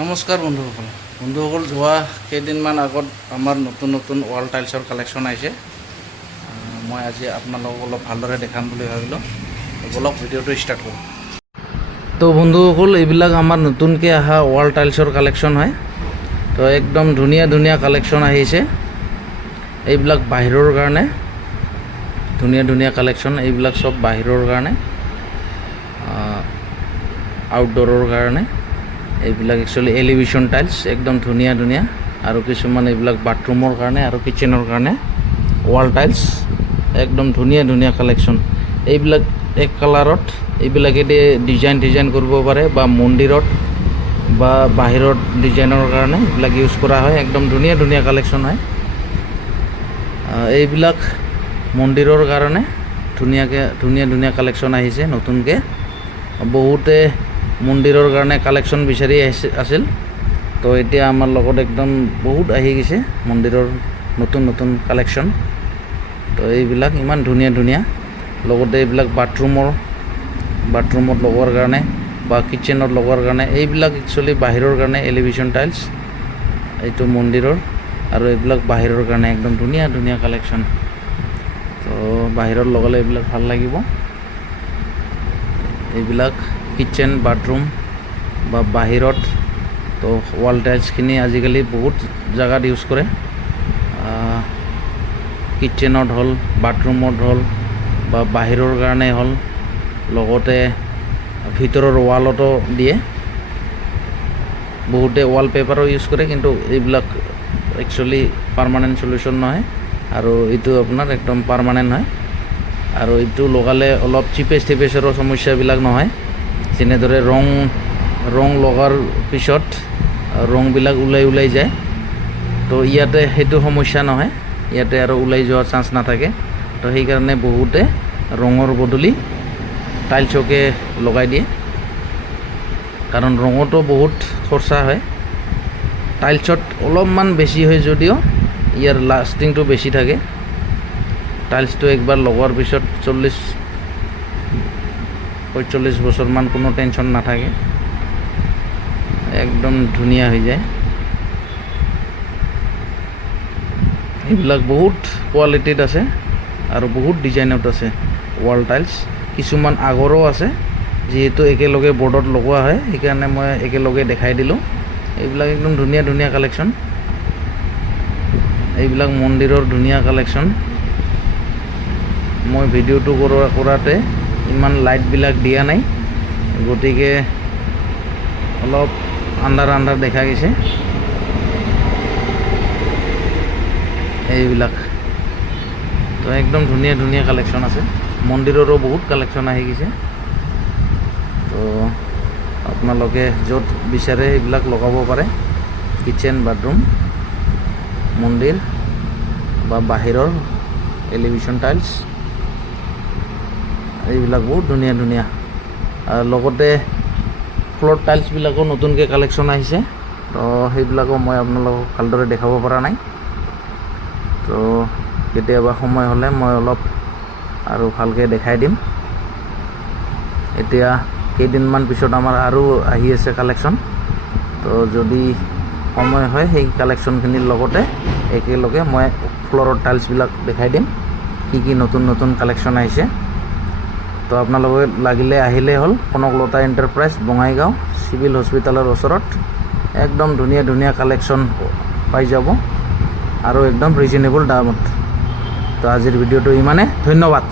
নমস্কাৰ বন্ধুসকল যোৱা কেইদিনমান আগত আমাৰ নতুন নতুন ৱাল টাইলছৰ কালেকশ্যন আহিছে। মই আজি আপোনালোকক অলপ ভালদৰে দেখাম বুলি ভাবিলোঁ। বলক ভিডিঅ'টো ষ্টাৰ্ট কৰোঁ। তো বন্ধুসকল, এইবিলাক আমাৰ নতুনকৈ অহা ৱাল টাইলছৰ কালেকশ্যন হয়। তো একদম ধুনীয়া ধুনীয়া কালেকশ্যন আহিছে। এইবিলাক বাহিৰৰ কাৰণে ধুনীয়া ধুনীয়া কালেকশ্যন। এইবিলাক চব বাহিৰৰ কাৰণে, আউটডোৰৰ কাৰণে। এইবিলাক একচুৱেলি এলিভেশ্যন টাইলছ, একদম ধুনীয়া ধুনীয়া। আৰু কিছুমান এইবিলাক বাথৰুমৰ কাৰণে আৰু কিটচেনৰ কাৰণে ৱাল টাইলছ, একদম ধুনীয়া ধুনীয়া কালেকশ্যন। এইবিলাক এক কালাৰত, এইবিলাকেদি ডিজাইন কৰিব পাৰে বা মন্দিৰত বা বাহিৰত ডিজাইনৰ কাৰণে এইবিলাক ইউজ কৰা হয়। একদম ধুনীয়া ধুনীয়া কালেকশ্যন হয়। এইবিলাক মন্দিৰৰ কাৰণে ধুনীয়া ধুনীয়া কালেকশ্যন আহিছে নতুনকৈ। বহুতে মন্দিৰৰ কাৰণে কালেকশ্যন বিচাৰি আছিল। তো এতিয়া আমাৰ লগত একদম বহুত আহি গৈছে মন্দিৰৰ নতুন নতুন কালেকশ্যন। তো এইবিলাক ইমান ধুনীয়া ধুনীয়া। লগতে এইবিলাক বাথৰুমত লগোৱাৰ কাৰণে বা কিটচেনত লগোৱাৰ কাৰণে। এইবিলাক একচুৱেলি বাহিৰৰ কাৰণে এলিভেশ্যন টাইলছ, এইটো মন্দিৰৰ। আৰু এইবিলাক বাহিৰৰ কাৰণে একদম ধুনীয়া ধুনীয়া কালেকশ্যন। তো বাহিৰত লগালে এইবিলাক ভাল লাগিব। এইবিলাক কিটচেন বাথৰুম বা বাহিৰত। তো ৱাল টাইলছখিনি আজিকালি বহুত জেগাত ইউজ কৰে। কিটচেনত হ'ল, বাথৰুমত হ'ল বা বাহিৰৰ কাৰণে হ'ল, লগতে ভিতৰৰ ৱালতো দিয়ে। বহুতে ৱালপেপাৰো ইউজ কৰে, কিন্তু এইবিলাক একচুৱেলি পাৰ্মানেণ্ট চলিউশ্যন নহয়। আৰু এইটো আপোনাৰ একদম পাৰ্মানেণ্ট হয়। আৰু এইটো লগালে অলপ চিপেচৰো সমস্যাবিলাক নহয়। যেনেদৰে ৰং লগাৰ পিছত ৰংবিলাক ওলাই যায়। তো ইয়াতে সেইটো সমস্যা নহয়, ইয়াতে আৰু ওলাই যোৱাৰ চান্স নাথাকে। তো সেইকাৰণে বহুতে ৰঙৰ বদলি টাইলছকে লগাই দিয়ে, কাৰণ ৰঙতো বহুত খৰচা হয়। টাইলছত অলপমান বেছি হয় যদিও ইয়াৰ লাষ্টিংটো বেছি থাকে। টাইলছটো একবাৰ লগোৱাৰ পিছত 40-45 বছৰমান কোনো টেনশ্যন নাথাকে, একদম ধুনীয়া হৈ যায়। এইবিলাক বহুত কোৱালিটিত আছে আৰু বহুত ডিজাইনত আছে ৱাল টাইলছ। কিছুমান আগৰো আছে, যিহেতু একেলগে বৰ্ডত লগোৱা হয় সেইকাৰণে মই একেলগে দেখাই দিলোঁ। এইবিলাক একদম ধুনীয়া ধুনীয়া কালেকশ্যন। এইবিলাক মন্দিৰৰ ধুনীয়া কালেকশ্যন। মই ভিডিঅ'টো কৰাতে ইমান লাইটবিলাক দিয়া নাই, গতিকে অলপ আন্ধাৰ দেখা গৈছে। এইবিলাক তো একদম ধুনীয়া ধুনীয়া কালেকশ্যন আছে। মন্দিৰৰো বহুত কালেকশ্যন আহি গৈছে। তো আপোনালোকে য'ত বিচাৰে এইবিলাক লগাব পাৰে। কিটচেন, বাথৰুম, মন্দিৰ বা বাহিৰৰ এলিভেশ্যন টাইলছ, এইবিলাক বহুত ধুনীয়া ধুনীয়া। আৰু লগতে ফ্ল'ৰ টাইলছবিলাকো নতুনকৈ কালেকশ্যন আহিছে। তো সেইবিলাকো মই আপোনালোকক ভালদৰে দেখাব পৰা নাই। তো কেতিয়াবা সময় হ'লে মই অলপ আৰু ভালকৈ দেখাই দিম। এতিয়া কেইদিনমান পিছত আমাৰ আৰু আহি আছে কালেকশ্যন। তো যদি সময় হয় সেই কালেকশ্যনখিনিৰ লগতে একেলগে মই ফ্ল'ৰৰ টাইলছবিলাক দেখাই দিম, কি নতুন নতুন কালেকশ্যন আহিছে। তো আপোনালোকে লাগিলে আহিলেই হ'ল কনকলতা এণ্টাৰপ্ৰাইজ, বঙাইগাঁও চিভিল হস্পিটেলৰ ওচৰত। একদম ধুনীয়া ধুনীয়া কালেকশ্যন পাই যাব আৰু একদম ৰিজনেবল দামত। তো আজিৰ ভিডিঅ'টো ইমানে। ধন্যবাদ।